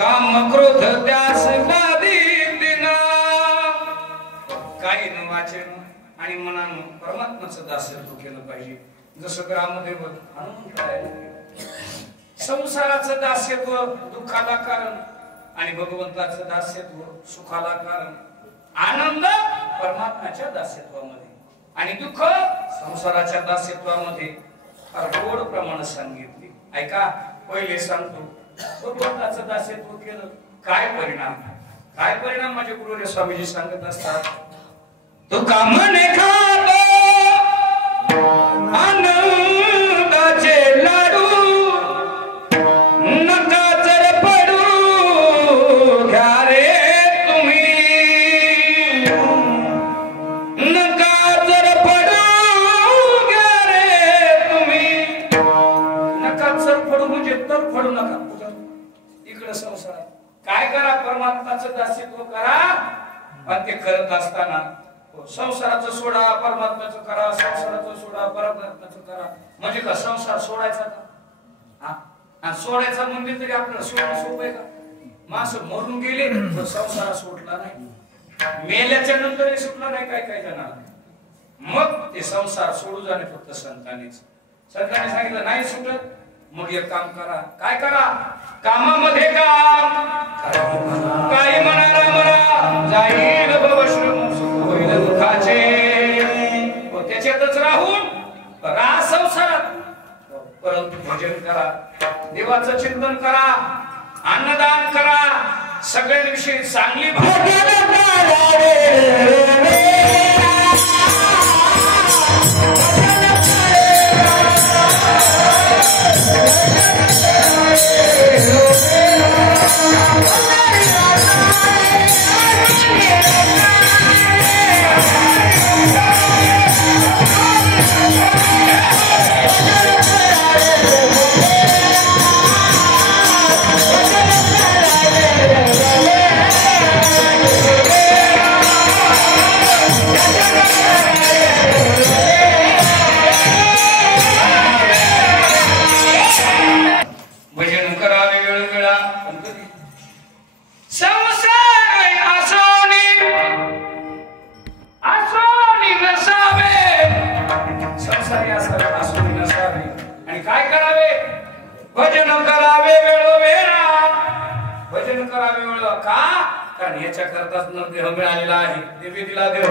काम क्रोध त्यास दिना काही न वाचन आणि मनानं परमात्म्याचं दास्यत्व केलं पाहिजे. जसं ग्रामदेव संसाराचं दास्यत्व दुःखाला कारण आणि भगवंताचं दास्यत्व सुखाला कारण. आनंद परमात्म्याच्या दास्यत्वामध्ये आणि दुःख संसाराच्या दास्यत्वामध्ये गोड प्रमाण सांगितले. ऐका पहिले सांगतो भगवंताचं दास्यत्व केलं काय परिणाम. काय परिणाम माझे गुरुदेव स्वामीजी सांगत असतात. तो कामने खातो आनंदाचे लाडू नका जर पडू घ्या रे तुम्ही. नका जर पडू घ्या रे तुम्ही. नका जर पडू म्हणजे तर पडू नका. इकडे संसारात काय करा परमात्म्याचं दास्यत्व करा. पण ते करत असताना संसाराचं सोडा परमात्म्याचं करा. संसाराचं सोडा परमात्म्याचं करा म्हणजे का संसार सोडायचा का? आणि सोडायचा म्हणजे तरी आपल्याला सोडणं सोपं आहे का? माणसं मरून गेले तर संसार सोडला नाही. मेल्याच्या नंतरही सुटला नाही काय काय जणांना. मग ते संसार सोडू जाणे फक्त संतांनीच. संतांनी सांगितलं नाही सुटत मग एक काम करा. काय करा? कामामध्ये काम. काही म्हणाला म्हणा जाईल भवश्रम सुख होईल दुःखाचे. त्याच्यातच राहून राहा संसारात. परंतु भजन करा, देवाचं चिंतन करा, अन्नदान करा, सगळ्यांविषयी चांगली मिळालेला आहे. देवी दिला देव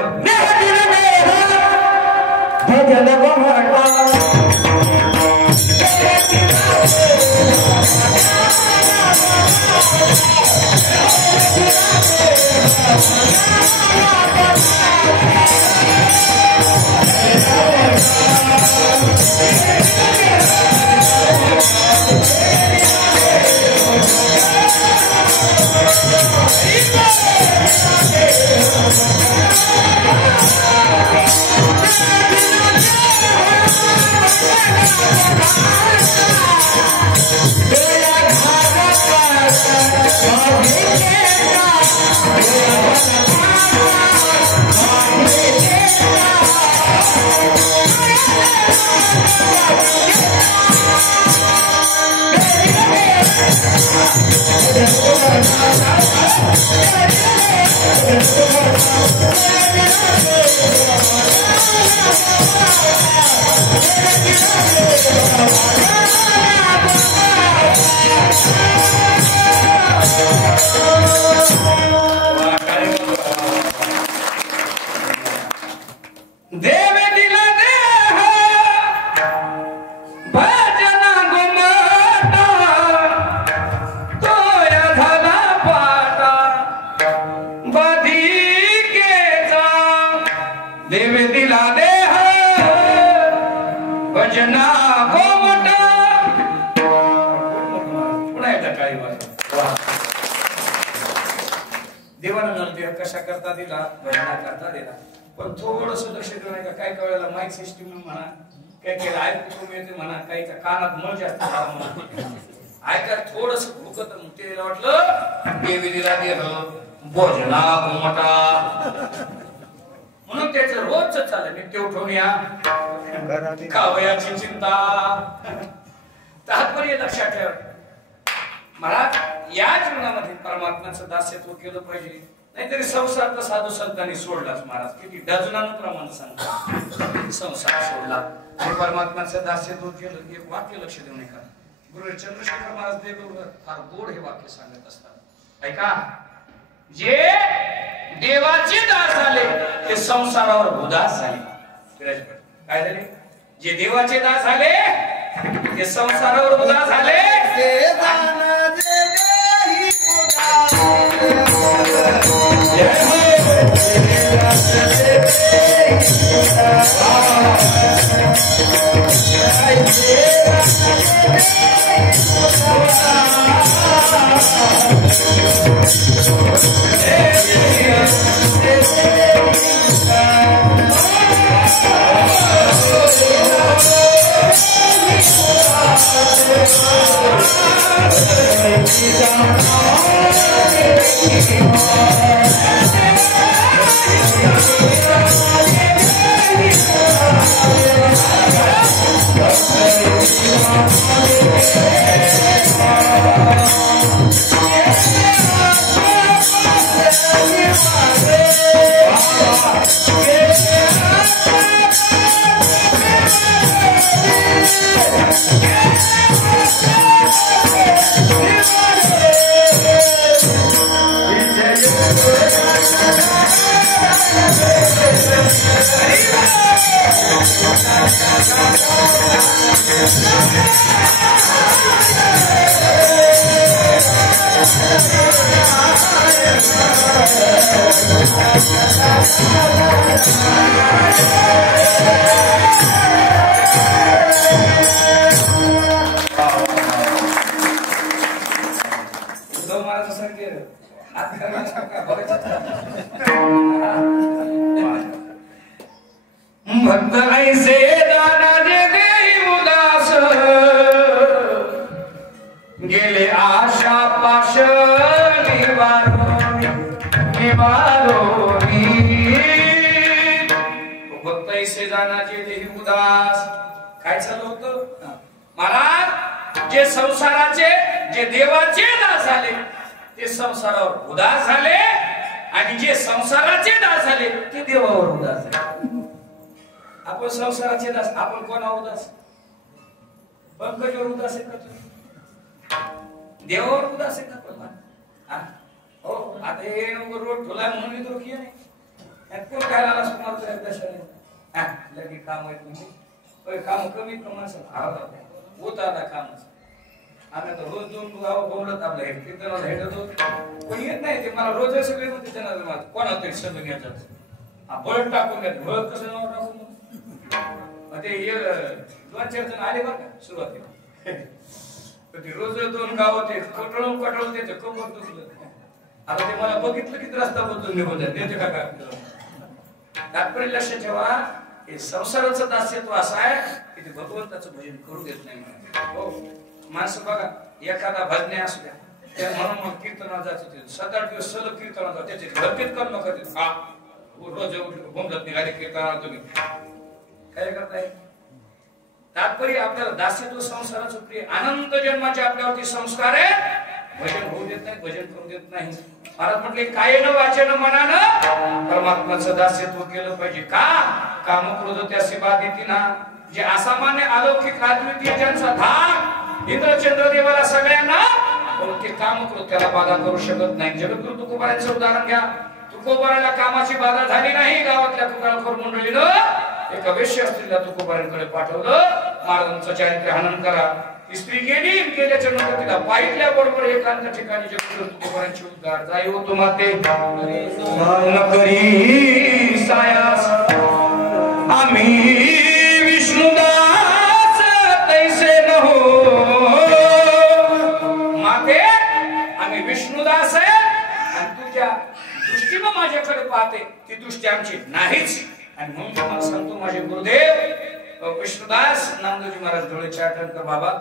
देवानं नरदेह कशा करता दिला भजना करता दिला. पण थोडस लक्ष देऊ नका. काय कळलं माईक सिस्टीम म्हणा काय केलं ऐकू मिळते म्हणा काहीच्या कानात मळ जास्त ऐका थोडस भुकत ते वाटलं देवी दिला देह भोजना घुमटा म्हणून त्याचं रोजच चाललं नित्य उठून या खावयाची चिंता. तात्पर्य लक्षात ठेवा. महाराज या जीवनामध्ये परमात्म्याचं दास्यत्व केलं पाहिजे, नाहीतरी संसार तर साधू संतांनी सोडलाच. महाराज किती डझनानं प्रमाण सांगतात संसार सोडला आणि परमात्म्याचं दास्यत्व केलं. एक वाक्य लक्ष देऊन ऐका, गुरु चंद्रशेखर महाराज देव फार गोड हे वाक्य सांगत असतात. ऐका, जे देवाचे दास झाले ते संसारावर उदास झाले. काय झाले? जे देवाचे दास झाले ते संसारावर उदास झाले. भक्त ऐसे दाना जे देई उदास, गेले आशा पाश निवारोनी. भक्त ऐसे दाना जे देई उदास. काय चालू होतं महाराज? जे संसाराचे, जे देवाचे दास झाले ते संसारावर उदास झाले, आणि जे संसाराचे दास झाले ते देवावर उदास झाले. आपण संसाराचे दास, आपण कोणावर उदास? पंकजवर उदास आहे का तुम्ही? देवावर उदास आहे का पण? हो, आता हे रोड ठोला म्हणून तो की नाही कोण काय आला सुमार दशाने लगे काम आहेत म्हणजे काम कमी प्रमाणात होत आता कामच. आम्ही आता रोज दोन गाव बोलत आपल्या हे कीर्तनाला हेडत होत, कोणी येत नाही ते मला रोज सगळे म्हणते त्यांना कोणा तरी सगळं घ्यायचं बळद टाकून घ्यायचं. बळद कसं नाव टाकून ते 2-4 जण आले बरं का सुरुवातीला. ते रोज दोन गाव होते, कटळून त्याचं कंबर दुखलं. आता ते मला बघितलं की रस्ता बदलून निघून जात त्यांचे काका. तात्पर्य लक्ष ठेवा, हे संसाराचं दास्यत्व असं आहे की ते भगवंताचं भजन करू देत नाही. हो, माणसं बघा, एखादा भजने असू द्या त्या म्हणून मग कीर्तनाला जायचं 7-8 दिवस सलग कीर्तनाला जात, त्याचे घरकेत करू नका. ते हा रोज बोंबलत निघाले कीर्तनाला तुम्ही काय करताय? तात्पर्य आपल्याला दास्यत्व संसाराचं प्रिय अनंत जन्माचे आपल्यावरती संस्कार आहे. भजन होऊ देत नाही, भजन करू देत नाही. महाराज म्हटले कायेनं वाचेनं मनानं परमात्म्याचं दास्यत्व केलं पाहिजे. का? कामक्रोध त्यासे बाधिती ना. जे असामान्य अलौकिक अद्वितीय ज्यांचा धाक इंद्रचंद्र देवाला सगळ्यांना, पण ते कामक्रोध त्याला बाधा करू शकत नाही. जगद्गुरु तुकोबारांचं उदाहरण घ्या. तुकोबाराला कामाची बाधा झाली नाही. गावातल्या कुकाळखोर मंडळीनं एका वेश्या स्त्रीला तुकोबारांकडे पाठवलं. महाराजांचं चारित्र्य हनन करा. स्त्री गेल्याच्या नंतर तिला पाहिल्या बरोबर एकांत ठिकाणी जगद्गुरु तुकोबारांची उद्गार जाई हो तुम्हाते करी सायास आम्ही विष्णुदास तैसे न हो. माते आम्ही विष्णुदास आहे आणि तुझ्या दृष्टीनं माझ्याकडे पाहते ती दृष्टी आमची नाहीच. आणि म्हणून तुम्हाला सांगतो माझे गुरुदेव विष्णुदास नामदेवजी महाराज डोळेच्या आठवणकर बाबा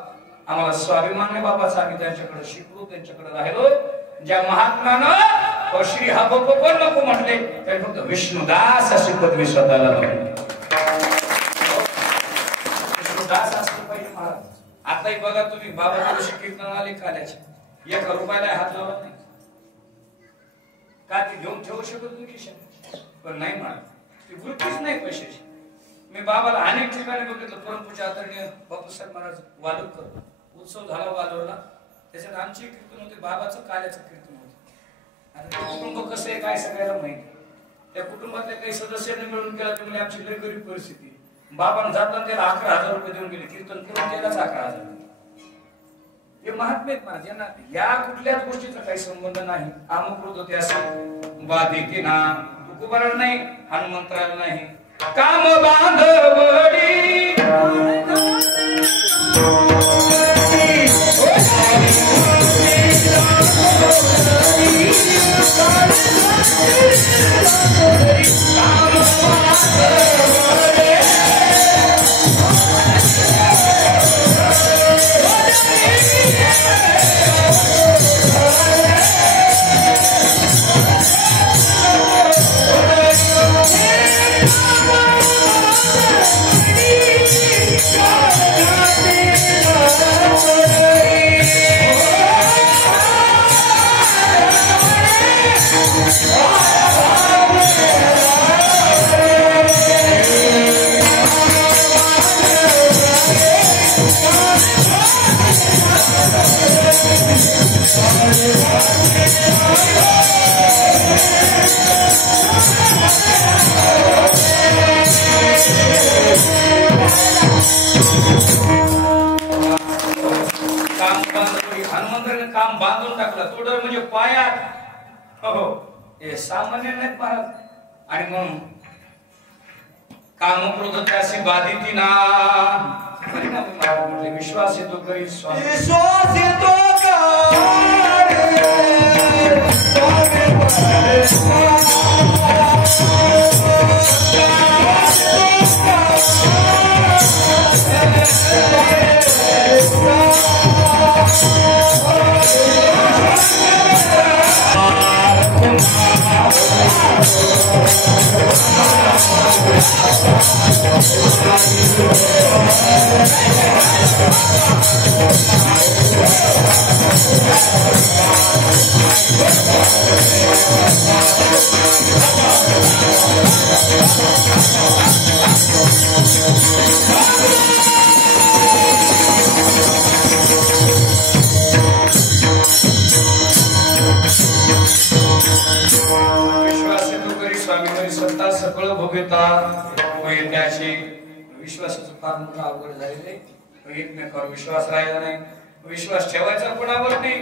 आम्हाला स्वाभिमान बाबाचा आम्ही त्यांच्याकडे शिकलो, त्यांच्याकडे राहिलो. ज्या महात्म्यानं श्री हा पण नको म्हटले तरी फक्त विष्णुदास अशी पदवी स्वतःला विष्णुदास असलं पाहिजे महाराज. आताही बघा तुम्ही बाबा कीर्तन आले काल्याचे एका रुपयाला हात लावला नाही का ती घेऊन ठेवू शकत नाही खिशात पण नाही म्हणा ती वृत्तीच नाही पैशाची मी बाबाला अनेक ठिकाणी बघितलं परमपूज्य आदरणीय बापूसाहेब महाराज वालुकर उत्सव झाला वालोरला त्याच्यात आमची कीर्तन होते बाबाचं काल्याचं कीर्तन होतं आता ते कुटुंब कसं आहे काय सगळ्याला माहिती त्या कुटुंबातल्या काही सदस्यांनी मिळून केला तुम्ही आमची लय गरीब परिस्थिती बाबांना जाताना त्याला 11,000 रुपये देऊन गेले कीर्तन करून त्यालाच 11,000 हे महात्मे आहेत महाराज यांना या कुठल्याच गोष्टीचा काही संबंध नाही अमुक होते असं बाधिती ना तुकोबाराला नाही हनुमंतराला नाही काम बांधवडी काम बांधून टाकलं तोडर म्हणजे पायात हो हे सामान्य नाही महाराज आणि म्हणून काम क्रोधताशी बाधिती ना परिणामी महाराज म्हटले विश्वास येतो करी स्वामी विश्वास येतो सकळ भोगता होईल त्याची विश्वासाचं फार मोठं अवघड झालेले एकमेकावर विश्वास राहिला नाही विश्वास ठेवायचा कोणावरती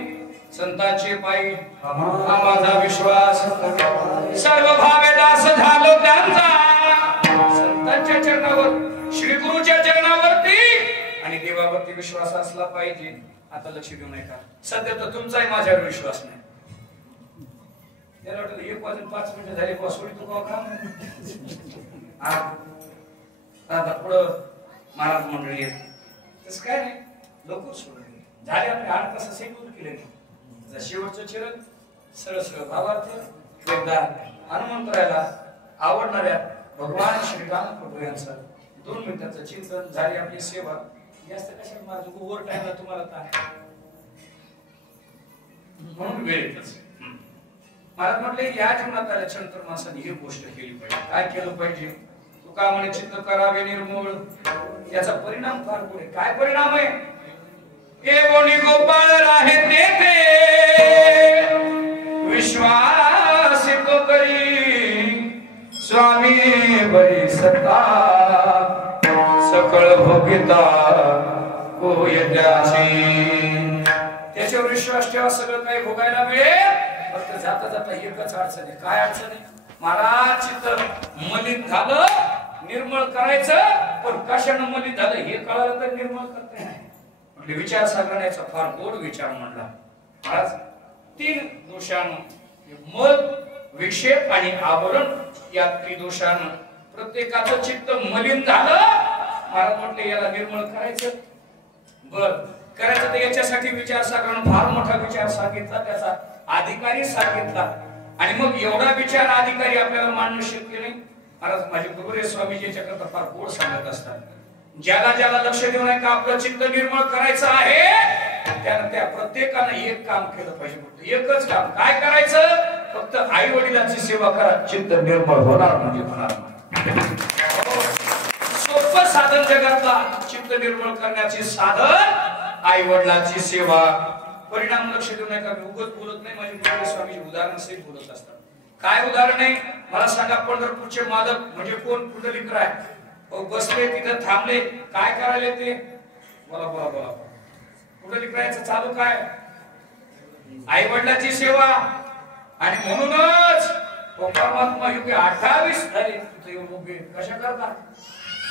संतांचे पायी माझा विश्वास सर्व भावे दास झालो त्यांचा संतांच्या चरणावर श्री गुरुच्या चरणावरती आणि देवावरती विश्वास असला पाहिजे आता लक्ष देऊ नये का सध्या तर तुमचाही माझ्यावर विश्वास नाही त्याला वाटलं 1 वाजून 5 मिनिटं झाली सोडी तू का आता पुढं महाराज मंडळी येत तसं काय नाही लवकर सोडले झाले आपले 8 तास सेटून केले शेवटचं चिरण सरळ सरळ भावार्थ एकदा हनुमंतरायला आवडणाऱ्या भगवान श्रीराम प्रभू यांचं 2 मिनिटाचं चिंतन झाली आपली सेवा जास्त कशात महाराज ओव्हर टाइमला तुम्हाला काय म्हणून वेळ येतच महाराज म्हटले या जीवनात आल्यानंतर माणसाने ही गोष्ट केली पाहिजे काय केलं पाहिजे तुका म्हणे चित्त करावे निर्मूळ याचा परिणाम फार पुढे काय परिणाम आहे केवणी गोपाळ राहे तेथे विश्वास तो करी स्वामी बरी सत्ता सकळ भोगिता होय त्याची त्याच्यावर विश्वास ठेवा सगळं काही भोगायला मिळेल फक्त जाता जाता एकच अडचण आहे काय अडचण आहे महाराज चित्त मलिन झालं निर्मळ करायचं पण कशानं मलिन झालं हे कळालं तर निर्मळ करते नाही म्हटले विचार सागरण्याचा फार गोड विचार म्हणला आज 3 दोषानं मल विक्षेप आणि आवरण या त्रिदोषानं प्रत्येकाचं चित्त मलिन झालं महाराज म्हटले याला निर्मळ करायचं बर करायचं तर याच्यासाठी विचार सागरण फार मोठा विचार सांगितला त्याचा अधिकारी सांगितला आणि मग एवढा विचार अधिकारी आपल्याला मांडणं शक्य नाही महाराज माझे गुरुदेव स्वामीजीच्या करता फार गोड सांगत असतात ज्याला ज्याला लक्ष देऊ नये का आपलं चित्त निर्मळ करायचं आहे त्यानं त्या प्रत्येकानं एक काम केलं पाहिजे, फक्त एकच काम. काय करायचं? फक्त आई वडिलांची सेवा करा, चित्त निर्मळ होणार म्हणजे होणार. सोपं साधन जगातला चित्त निर्मळ करण्याचे साधन आई वडिलांची सेवा. परिणाम लक्ष देऊ नका, मी उगाच बोलत नाही, माझे मुरली स्वामीजी उदाहरण सहित बोलत असतात. काय उदाहरण आहे मला सांगा? पंढरपूरचे मालक म्हणजे कोण? पुंडलिकराय बसले तिथं, थांबले, काय करायले ते? बोला बोला बोला. पुंडलिकरायचं चालू काय? आई वडिलांची सेवा. आणि म्हणूनच परमात्मा युगे 28 झाले तिथे येऊन उभे. कशा करता?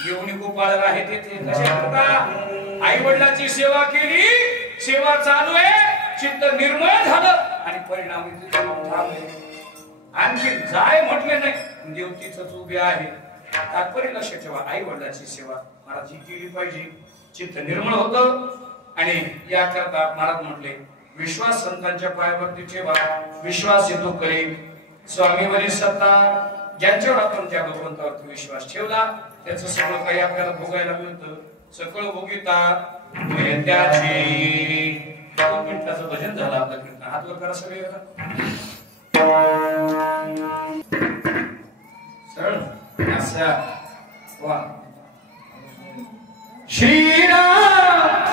येऊन गोपाळ आहे तिथे. कशा करता? आई वडिलांची सेवा केली, सेवा चालू आहे, चित्त निर्मळ झालं आणि परिणामी थांबले. आणखी जाय म्हटले नाही, देव तिथंच उभे आहे. तात्पर्य लक्षात ठेवा, आई वडिलांची सेवा महाराज ही केली पाहिजे, चित्त निर्मळ होतं. आणि याकरता महाराज म्हटले, विश्वास संतांच्या पायावरती ठेवा, विश्वास येतो करे स्वामीवरील सत्ता. ज्यांच्यावर आपण त्या भगवंतावरती विश्वास ठेवला त्याचं सगळं काही आपल्याला भोगायला मिळतं. सकळ भोगिता त्याची. 2 मिनिटाचं भजन झालं आपलं कीर्तन. हात वर करा सगळे. सरळ असा वा. श्रीराम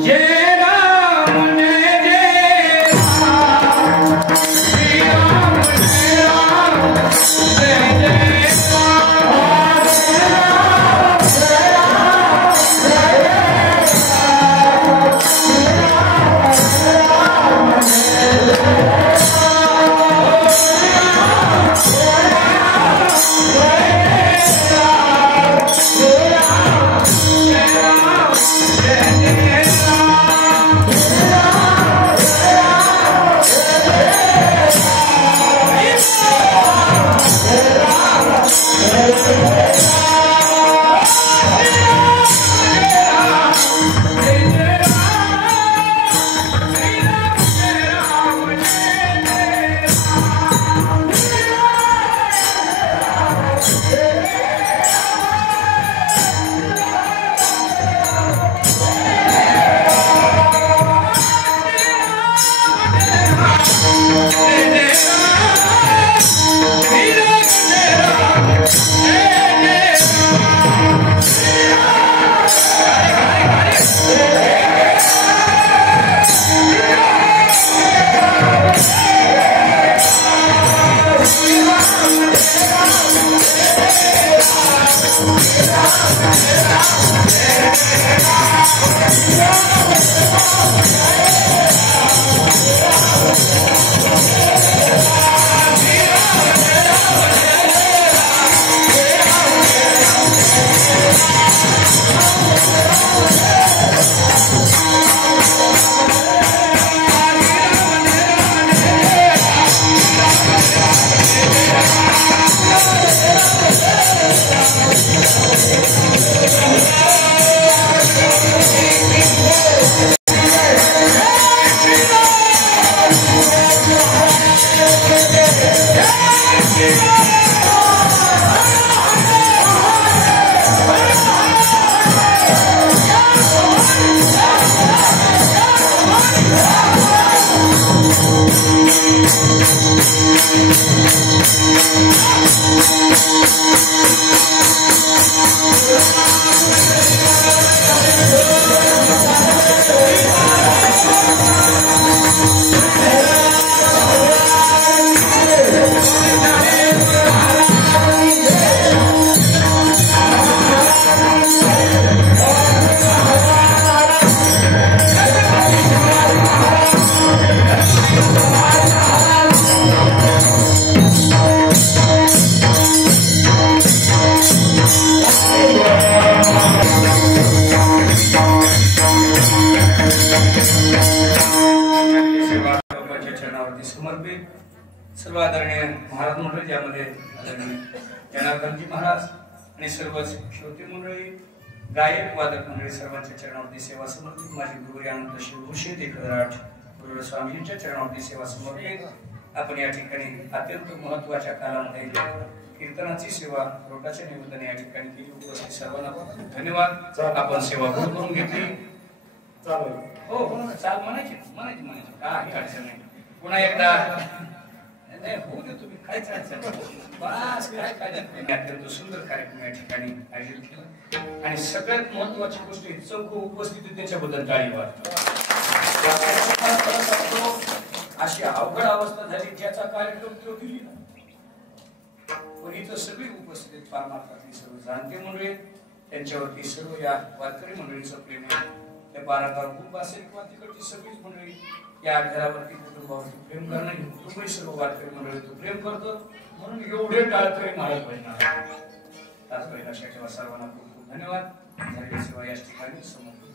जय राम जय जय राम, श्रीराम जय राम जय जय राम, जय राम जय राम, जय राम जय राम. सर्व आदरणीय महाराज मंडळी, ज्यामध्ये आदरणीय जनार्दनजी महाराज आणि सर्व श्रोते मंडळी, गायक वादक मंडळी, सर्वांच्या चरणावरती सेवा समर्पित. माझे गुरु अनंत शिवभूषित एकराठ गुरु स्वामींच्या चरणावरती सेवा समर्पित. आपण या ठिकाणी अत्यंत महत्वाच्या कालामध्ये कीर्तनाची सेवा रोटाच्या निवेदन या ठिकाणी केली. उपस्थित सर्वांना धन्यवाद. आपण सेवा करून घेतली. चालेल. हो हो चाल म्हणायची काही अडचण नाही. पुन्हा एकदा नाही होऊ दे तुम्ही काहीच अडचण नाही. बस काय काय अत्यंत सुंदर कार्यक्रम या ठिकाणी आयोजित केला आणि सगळ्यात महत्वाची गोष्ट चौक उपस्थिती त्याच्याबद्दल टाळी वाजतो. अशी अवघड अवस्था झाली ज्याचा कार्यक्रम तो दिली ना पण इथं सगळी उपस्थित पारमार्थातली सर्व जाणते मंडळी त्यांच्यावरती सर्व या वारकरी मंडळीचं प्रेम आहे. त्या 12 कुटुंब असेल किंवा तिकडची सगळीच मंडळी या घरावरती कुटुंबावरती प्रेम करणं ही कुटुंबही सर्व वारकरी मंडळी तो प्रेम करतो म्हणून एवढे टाळकरी महाराज पाहिजे. तात्पर्य लक्षात ठेवा. सर्वांना खूप खूप धन्यवाद. झालेली सेवा याच ठिकाणी समर्पित.